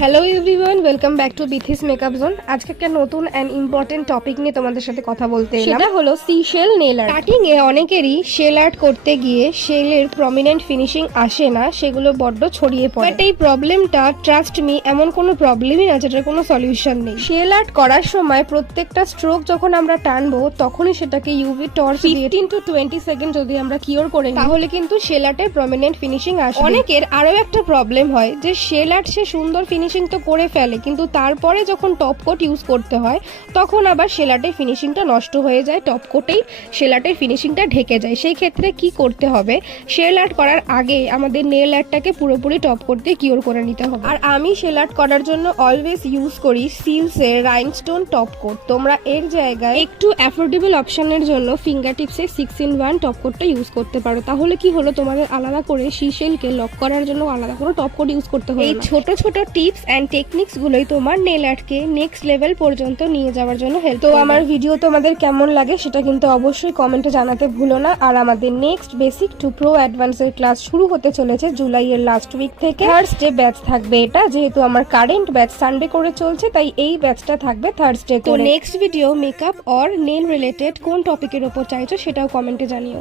Hello everyone, welcome back to Bithi's makeup zone. আজকে একটা নতুন অ্যান্ড ইম্পর্টেন্ট টপিক নিয়ে তোমাদের সাথে কথা বলতে এলাম। সেটা হলো সিশেল নেল আর্ট। কাটিং এ অনেকেরই শেল আর্ট করতে গিয়ে শেলের প্রমিনেন্ট ফিনিশিং আসে না, সেগুলো বড্ড ছড়িয়ে পড়ে। বাট এই প্রবলেমটা, ট্রাস্ট মি, এমন কোনো প্রবলেমই না যেটার কোনো সলিউশন নেই। শেল আর্ট করার সময় প্রত্যেকটা স্ট্রোক যখন আমরা টানবো তখনই সেটাকে ইউভি টর্চ 15 to 20 সেকেন্ড যদি আমরা কিওর করে নিই, তাহলে কিন্তু শেল আর্টের প্রমিনেন্ট ফিনিশিং আসে। অনেকের আরো একটা প্রবলেম হয় যে শেল আর্ট সে সুন্দর ফিনিশিং তো করে ফেলে, কিন্তু তারপরে যখন টপ কোট ইউজ করতে হয় তখন আবার শেলাটের ফিনিশিংটা নষ্ট হয়ে যায়, টপ কোটেই শেলাটের ফিনিশিংটা ঢেকে যায়। সেই ক্ষেত্রে কি করতে হবে, শেল আর্ট করার আগে আমাদের নেল আর্টটাকে পুরোপুরি টপ কোট দিয়ে কিওর করে নিতে হবে। আর আমি শেল আর্ট করার জন্য অলওয়েজ ইউজ করি সিলসের রাইনস্টোন টপ কোট। তোমরা এর জায়গায় একটু অ্যাফোর্ডেবল অপশনের জন্য ফিঙ্গার টিপসের 6-in-1 টপ কোটটা ইউজ করতে পারো। তাহলে কি হলো, তোমাদের আলাদা করে সিশেলকে লক করার জন্য আলাদা করে টপ কোট ইউজ করতে হবে। এই ছোট ছোট টিপস অ্যান্ড টেকনিক্স গুলোই তোমার নেল আর্টকে নেক্সট লেভেল পর্যন্ত নিয়ে যাওয়ার জন্য হেল্প করবে। তো আমার ভিডিও তোমাদের কেমন লাগে সেটা কিন্তু অবশ্যই কমেন্টে জানাতে ভুলো না। আর আমাদের নেক্সট বেসিক টু প্রো অ্যাডভান্সের ক্লাস শুরু হতে চলেছে জুলাইয়ের লাস্ট উইক থেকে। থার্সডে ব্যাচ থাকবে এটা, যেহেতু আমার কারেন্ট ব্যাচ সানডে করে চলছে তাই এই ব্যাচটা থাকবে থার্সডে। তো next video makeup or nail related কোন টপিকের উপর চাইছো সেটাও কমেন্টে জানিও।